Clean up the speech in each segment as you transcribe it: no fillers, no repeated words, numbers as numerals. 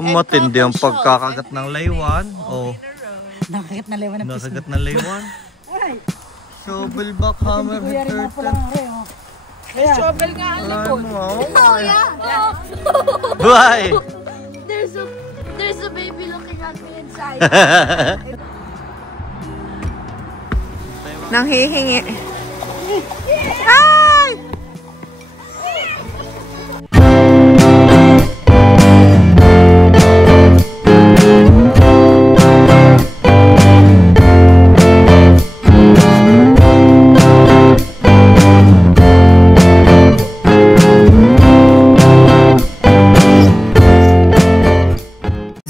Matindi ang pagkakagat ng laywan. Oh. Nakagat na laywan. Nakagat ng laywan. Shovel back hammer turtle. Shovel nga ang likod. Oh yeah. Why? There's a baby looking at me inside. Nang hihingi. Ay!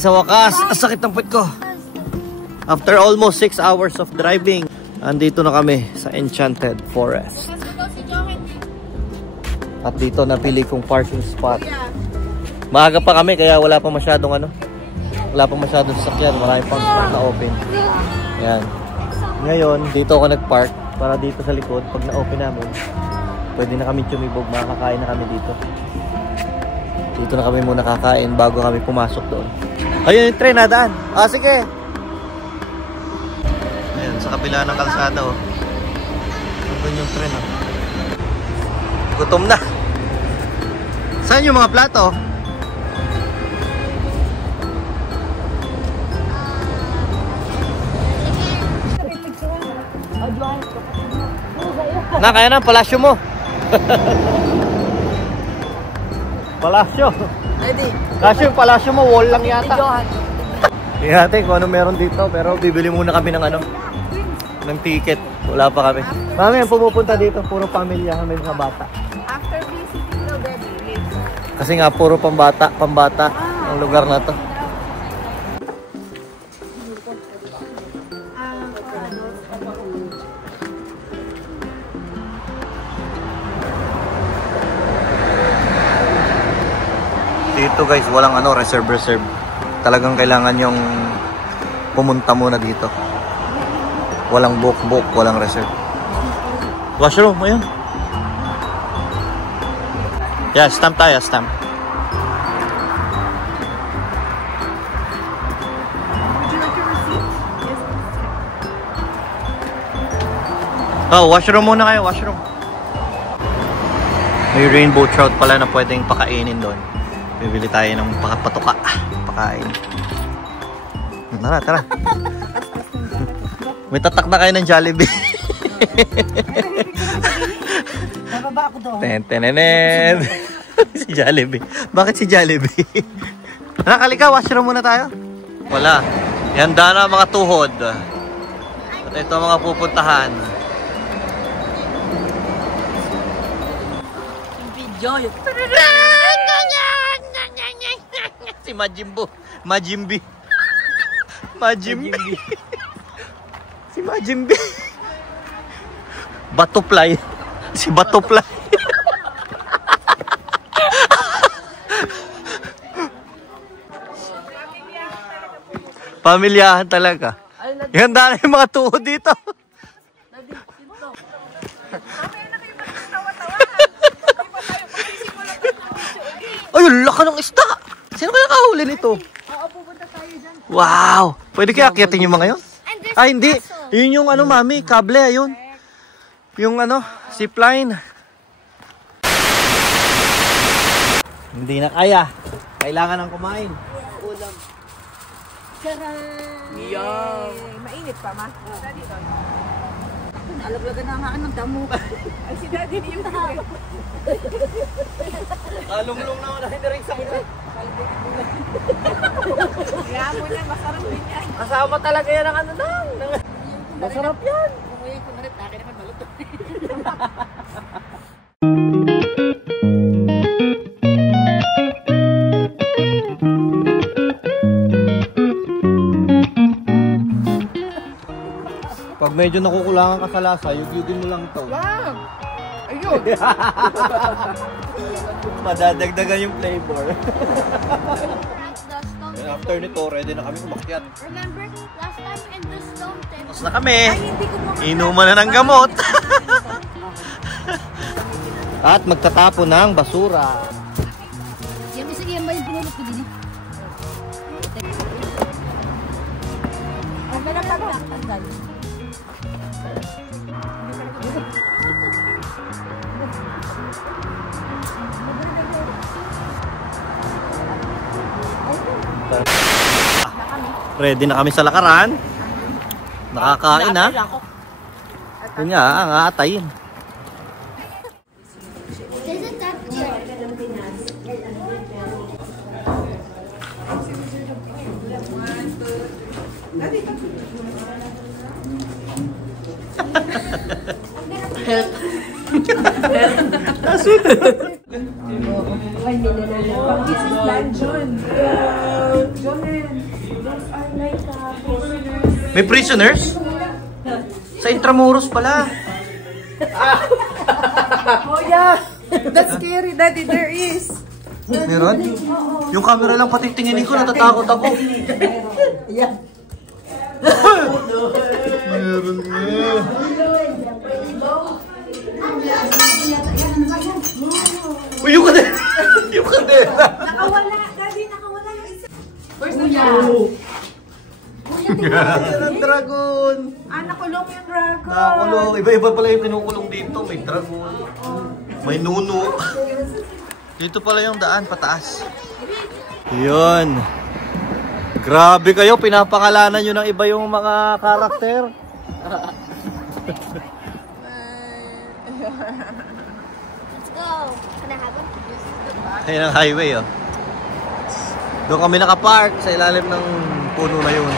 Sa wakas, sakit ng puwet ko. After almost 6 hours of driving, andito na kami sa Enchanted Forest. At dito napili kong parking spot. Maaga pa kami kaya wala pa masyadong wala pa masyadong sasakyan, marami pang spot na open. Yan. Ngayon, dito ako nag-park para dito sa likod. Pag na-open namin, pwede na kami tumibog, makakain na kami dito. Dito na kami muna kakain bago kami pumasok doon. Ayun yung tren, nadaan. Ah, sige. Ayun, sa kabila ng kalsada, oh. Ayun yung tren, oh. Gutom na. Saan yung mga plato? Na, kaya na, palasyo mo. Palasyo. Kaso yung palasyo mo, wall lang yata. Hindi natin kung ano meron dito, pero bibili muna kami ng ng ticket. Wala pa kami. Mami, ang pumupunta dito, puro pamilya kami mga bata. After visiting the baby. Kasi nga, puro pambata ang lugar na to. Dito guys, walang reserve. Talagang kailangan yung pumunta muna dito. Walang book, walang reserve. Washroom, ayun. Yeah, stamp tayo, stamp. Would you like your receipt? Yes. Oh, washroom muna kayo, washroom. May rainbow trout pala na pwedeng pakainin doon. Bibili tayo ng patuka. Pakain. Tara. May tatak na kayo ng Jollibee. Nababa ako doon. Tenenet. Si Jollibee. Bakit si Jollibee? Nakalika, washroom muna tayo. Wala. Yan na mga tuhod. At ito mga pupuntahan. Video yun. Si Majimbi. Si Majimbi. Butterfly. Si Butterfly. Pamilyahan talaga. Yan dahil yung mga tuhod dito. Ay, laka ng isda. Sino kaya kahuli nito? Oo, pupunta tayo dyan. Wow! Pwede kaya akyatin yung mga yun? Ay, hindi. Yun yung mami, kable, ayun. Yung zipline. Hindi na kaya. Kailangan ng kumain. Ulam. Charan! Yum! Mainit pa, ma? Daddy doon. Alaglagan na nga ng damo. Ay, si Daddy di yung tayo. Lumlong na wala hindi rin sa mga. Kaya mo na, masarap din yan. Kasama talaga yan ang masarap yan. Kumuyin ko na rin, takin naman maluto. Pag medyo nakukulangan ka sa lasa, yugyugin mo lang ito. Wow! Ayun! Madadagdagan yung flavor. The stone After nito, ready na kami umakyat. Remember last time in the stone tent? Tapos na kami. Ay, hindi ko mo Inuman na ng gamot. At magtatapon ng basura. Yan, sige, yan ba yung pinulot ko bili. Ang ganda pa ba? Tanggal. Ready na kami sa lakaran. Nakakain na. Yun nga, ang aatayin. Isn't that May prisoners? Sa Intramuros pala. Oh yeah! That's scary, Daddy. There is. Meron? Yung camera lang patitinginin ko, natatakot ako. Meron nga. Uy, yung kadera! Yung kadera! Nakawala, Daddy. Nakawala yung isa. Where's the Ang dragon! nakulong yung dragon. Nakakulong. Iba-iba pala yung kinukulong dito. May dragon. May nuno. Dito pala yung daan, pataas. Yun. Grabe kayo, pinapangalanan nyo ng iba yung mga karakter. Let's go. Can I have it? Ayan ang highway, oh. Doon kami nakapark sa ilalim ng puno na yun.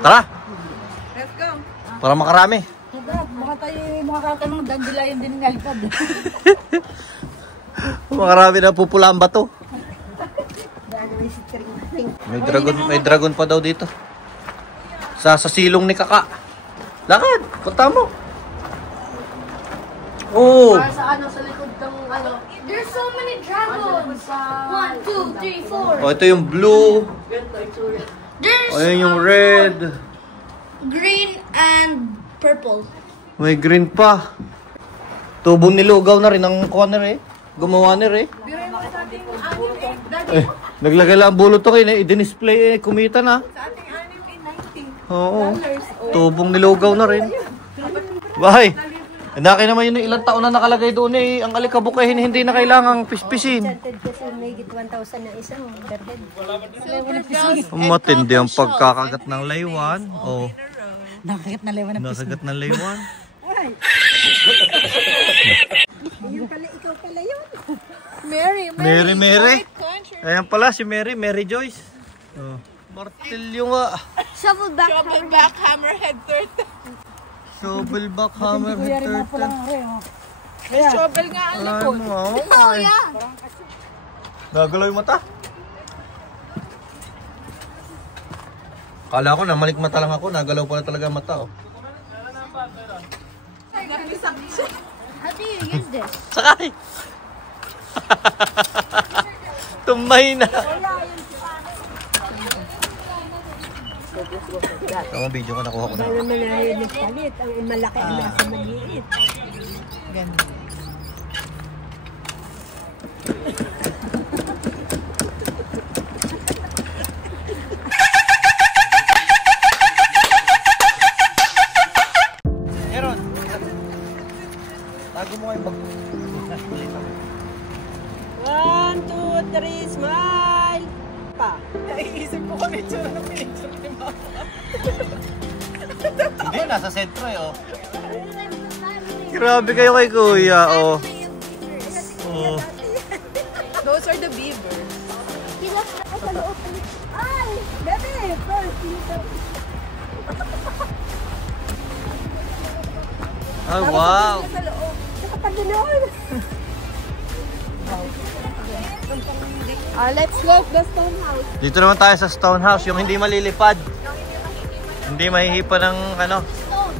Tara! Let's go. Para makarami. Mukha tayo makakatanong dandelion din ng iPad. Makarami na pupula ang bato. May dragon pa daw dito. Sa silong ni Kaka. Lakad! Punta mo! Oh! Sa likod ng There's so many dragons. 1, 2, 3, 4. Oh, ito yung blue. There's Oh, yun yung red. green and purple. May green pa. Tubong nilugaw na rin ang corner eh. Gumawa na rin. Eh, naglagay lang ang bulot to kayo. I-display eh. Kumita na. Sa ating anim ay 90. Oo. Tubong nilugaw na rin. Bahay. Naki naman yun ilang taon na nakalagay doon eh. Ang alikabok eh hindi na kailangang pispisin. Kasi may 1,000 na isang berhead. Matindi ang pagkakagat ng laywan. Oh, Nakagat na lewan na nakagat ng laywan. Yung pala, ikaw pala yun. Mary. Ayan pala si Mary Joyce. Oh. Martilyo nga. Shovel back. Back hammerhead turtle. Shovelback hammerhead turtle. May shovel nga ang likod. Oh, yeah. Gagalaw yung mata. Kala ko na malikmata lang ako, nagalaw pala talaga ang mata oh. How do you use this? Sakay! Tumay na! Ito ang video ko, nakuha ko na. Ano naman na palit, ang malaki ang nasa maliit. Ganda. Meron! Tago mo kayo bag. 1, 2, 3, smile! Pa. Naiisip ko kung itsura ng pinicture ni Mama. Hindi, nasa sentro eh oh. Grabe kayo kay Kuya oh. Oh. Those are the beavers. Ay! Bebe! First, Oh wow! Sa loob. nakapaganoon. Let's look the stone house. Dito naman tayo sa stone house, yung hindi malilipad. Hindi mahihipa ng ano. Stone.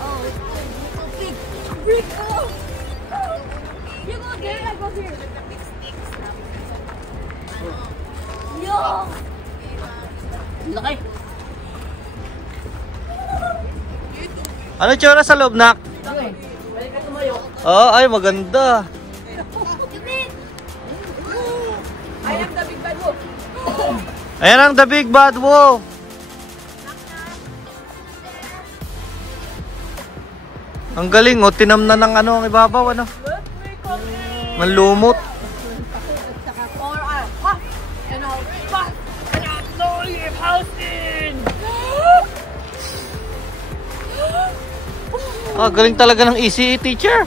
Oh. Brick. Oh. You go there, I go here. Yo. Laki. Ano tsura sa loob, nak? Oh, ay maganda. Ayan ang the big bad wolf. Ang galing, oh, tinamnan ng ano ang ibabaw, ano? Manlumot. Ah, galing talaga ng ECE teacher.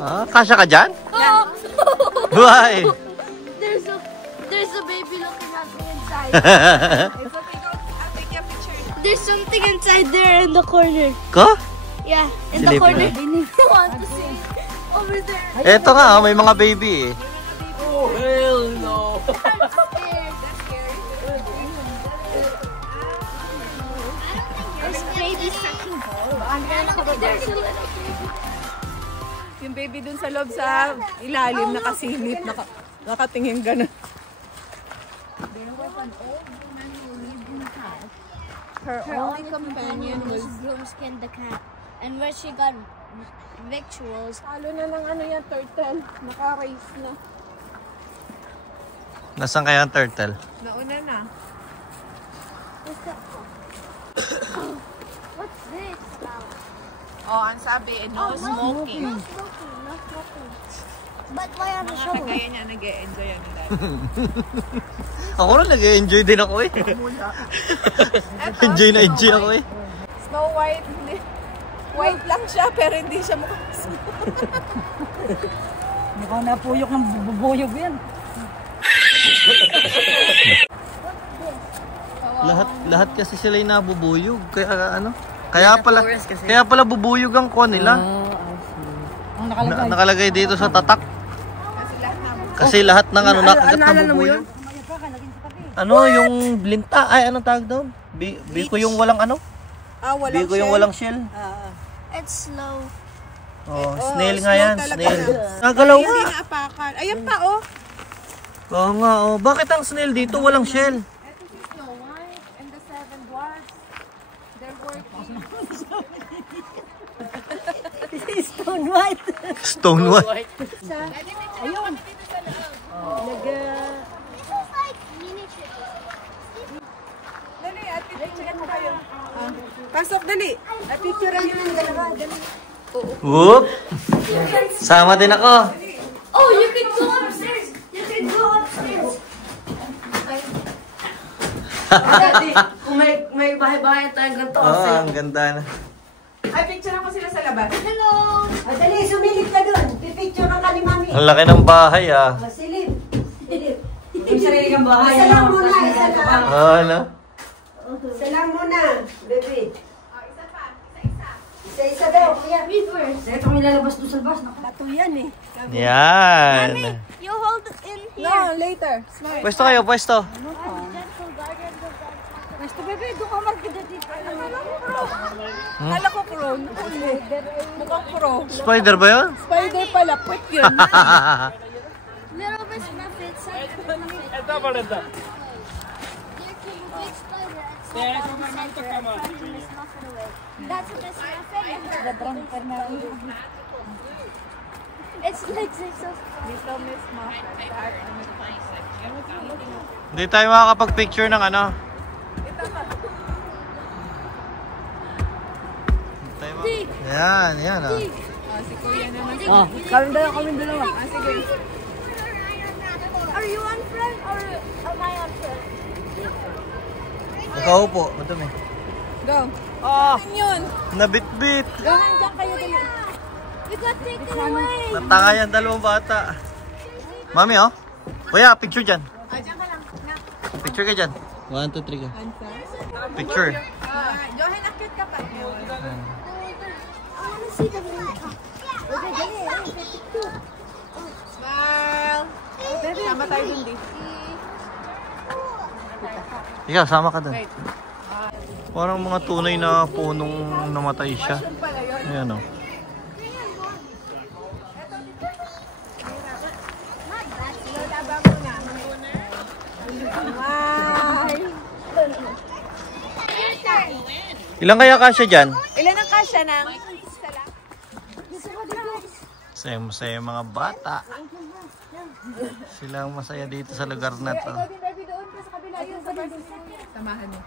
Ah, kasya ka dyan? Oh. Why? There's a baby looking at me inside. There's something inside there in the corner. Ko? Yeah, in the Silipin corner. na. I want to see it. Over there. Eto nga, may mga baby eh. Oh, hell no. I'm scared. There's baby sucking ball. There's a little baby. Yung baby dun sa loob sa ilalim, nakasilip, nakatingin gano'n. Her only companion was Gloomskin the cat. And where she got victuals. talo na ng ano yan, turtle. Naka-race na. Nasaan kaya ang turtle? Nauna na. What's this about? Oh, ang sabi, no smoking. No smoking, no smoking. But why on the shovel? Kaya niya nag-e-enjoy yan nila. Ako rin nag-enjoy din ako eh. Enjoy na enjoy ako eh. Snow White, hindi. White lang siya, pero hindi siya mukhang snow. Mukhang napuyok ng bubuyog yan. Lahat kasi sila yung nabubuyog. Kaya ano? Kaya pala bubuyog ang kuha nila. Ang nakalagay. Nakalagay dito sa tatak. Kasi lahat ng ano nakagat na bubuyog. Ano yung blinta? Ay, anong tawag doon? Biko yung walang ano? Ah, walang Biko yung walang shell. It's slow. Oh, snail nga yan. talaga Snail. na. Nagalaw nga. Hindi naapakan. Ayan pa, oh. Oo nga, oh. Bakit ang snail dito walang shell? Ito si Snow White and the Seven Dwarfs. They're working. Stone White. Stone White. Ayun. This is like miniatures. Dali, at picture mo kayo. Pasok, dali. At picture mo yung dalawa. Dali. Whoop! Sama din ako. Oh, you can go upstairs. You can go upstairs. Kung may bahay-bahay tayong ganito. Oo, ang ganda na. Ay, picture mo sila sa labas. Hello. Dali, sumilip ka dun. Pipicture ka ni Mami. Ang laki ng bahay ah. Silip. May sarili kang bahay. Isa lang muna, isa lang. Ano? Isa lang muna, baby. Isa-isa daw, kuya. Ito kami lalabas doon sa labas. Nakato yan eh. Yan. You hold it in here. No, later. Smart. Pwesto kayo, pwesto. Gentle guardians of God. Basta, baby, doon ka markita dito. Kala ko crow. Mukhang crow. Spider ba yun? Spider pala. Puwet yun. Little bit muffin. Ito pa rin ito. There came a big spider and snapped on the center and frightened Miss Muffin away. That's a Miss Muffin. It's like so Dito, Miss Muffin. Hindi tayo makakapag-picture ng ano. Yan, yan ah. Si Kuya naman. Kami dalawa. Sige. Are you on friend or am I on friend? Ikaw po, madami. Go. Ah, Yun. nabitbit. Gahan dyan kayo dali. You got taken away. Natanga yan, dalawang bata. Mami oh. Kuya, picture dyan. Dyan ka lang. Picture ka dyan. 1, 2, 3 ka. Picture. Johan, akit ka pa. I want to see the flag. Smile. Sama tayo dun, di. Ikaw, sama ka doon. Parang mga tunay na punong namatay siya. Ayan oh. Not bad. Ilan kaya kasya dyan? Ilan ang kasya ng? Masaya mga bata. Sila ang masaya dito sa lugar na to. Samahan mo.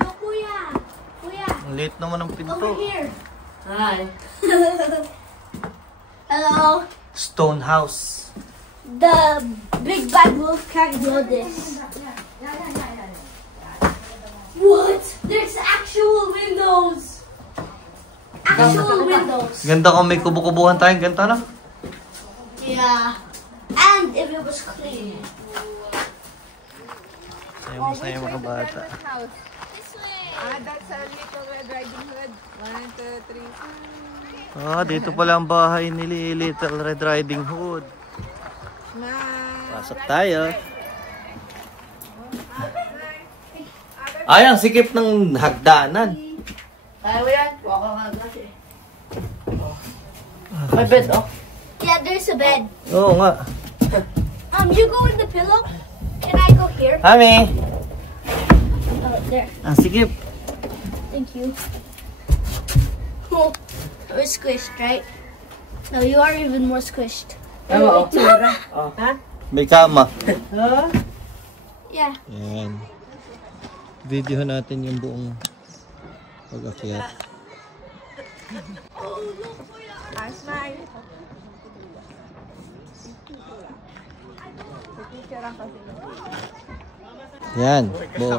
No, Kuya. Kuya. Ang liit naman ng pinto. Over here. Hi. Hello. Stone house. The big bad wolf can't do this. What? There's actual windows. Actual windows. Ganda kung may kubo-kubuhan tayong ganito, no? Yeah. And if it was clean. Masaya mga bata. House. That's a Little Red Riding Hood. 1, 2, 3. Dito pala ang bahay ni Little Red Riding Hood. Pasok tayo. Ay, ang sikip ng hagdanan. Kaya mo yan? Waka ka agad eh. May bed, oh. Yeah, there's a bed. Oo nga. You go in the pillow. Can I go here? Mami! Oh, there. Ang sikip. Thank you. Oh, we're squished, right? No, you are even more squished. Tama, oh. Ha? May kama. Yeah. Yan. Video natin yung buong pag-akyat. Smile. Picturean ko sila. Yan. Buo.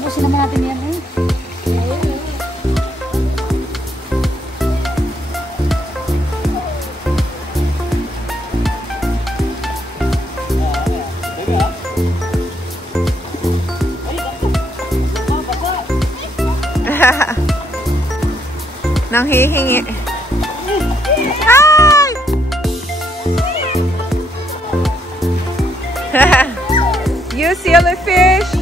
Ubusin naman natin yan eh. Nang hihingi. Hi! You silly fish!